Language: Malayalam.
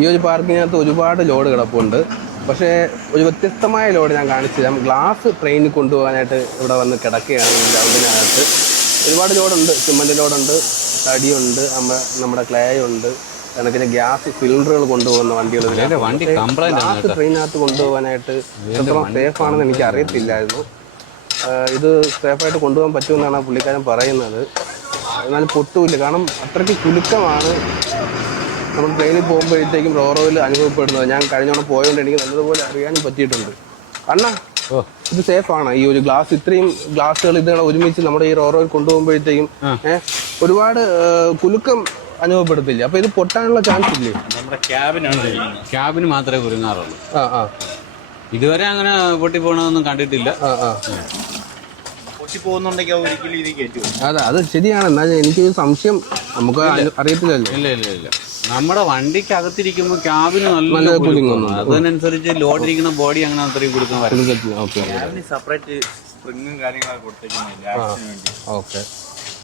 ഈ ഒരു പാർക്കിനകത്ത് ഒരുപാട് ലോഡ് കിടപ്പുണ്ട്. പക്ഷേ ഒരു വ്യത്യസ്തമായ ലോഡ് ഞാൻ കാണിച്ചു തരാം. ഗ്ലാസ് ട്രെയിനിൽ കൊണ്ടുപോകാനായിട്ട് ഇവിടെ വന്ന് കിടക്കുകയാണ് ഈ ഗ്രൗണ്ടിനകത്ത്. ഒരുപാട് ലോഡുണ്ട്. സിമൻറ്റ് ലോഡുണ്ട്, തടിയുണ്ട്, നമ്മുടെ ക്ലേ ഉണ്ട്, കണക്കിന് ഗ്യാസ് സിലിണ്ടറുകൾ കൊണ്ടുപോകുന്ന വണ്ടികൾ. ഗ്ലാസ് ട്രെയിനകത്ത് കൊണ്ടുപോകാനായിട്ട് എത്ര സേഫാണെന്ന് എനിക്ക് അറിയത്തില്ലായിരുന്നു. ഇത് സേഫായിട്ട് കൊണ്ടുപോകാൻ പറ്റുമെന്നാണ് പുള്ളിക്കാരൻ പറയുന്നത്. എന്നാലും പൊട്ടുമില്ല, കാരണം അത്രയ്ക്ക് കുലുക്കമാണ് നമ്മൾ ട്രെയിനിൽ പോകുമ്പോഴത്തേക്കും റോറോയിൽ അനുഭവപ്പെടുന്നത്. ഞാൻ കഴിഞ്ഞോണം പോയതുകൊണ്ട് എനിക്ക് നല്ലതുപോലെ അറിയാനും പറ്റിയിട്ടുണ്ട്. അണ്ണാ, ഇത് സേഫാണ്? ഈ ഒരു ഗ്ലാസ്, ഇത്രയും ഗ്ലാസ്സുകൾ ഇതാണ് ഒരുമിച്ച് നമ്മുടെ ഈ റോറോയിൽ കൊണ്ടുപോകുമ്പോഴത്തേക്കും ഒരുപാട് കുലുക്കം അനുഭവപ്പെടുത്തില്ല? അപ്പൊ ഇത് പൊട്ടാനുള്ള ചാൻസ് ഇല്ലേ? നമ്മുടെ ക്യാബിന് മാത്രമേ കുരുങ്ങാറുള്ളൂ. ഇതുവരെ അങ്ങനെ പൊട്ടി പോകണമെന്നൊന്നും കണ്ടിട്ടില്ല. അതെ, അത് ശരിയാണ്. എന്നാലും എനിക്കൊരു സംശയം, നമുക്ക് അറിയത്തില്ലല്ലോ. ഇല്ല, നമ്മുടെ വണ്ടിക്ക് അകത്തിരിക്കുമ്പോൾ ക്യാബിന് നല്ല കുലുങ്ങുന്നു. അതിനനുസരിച്ച് ലോഡ് ഇരിക്കുന്ന ബോഡി അങ്ങനെ അത്രയും കുലുക്കം വരും. ഓക്കെ.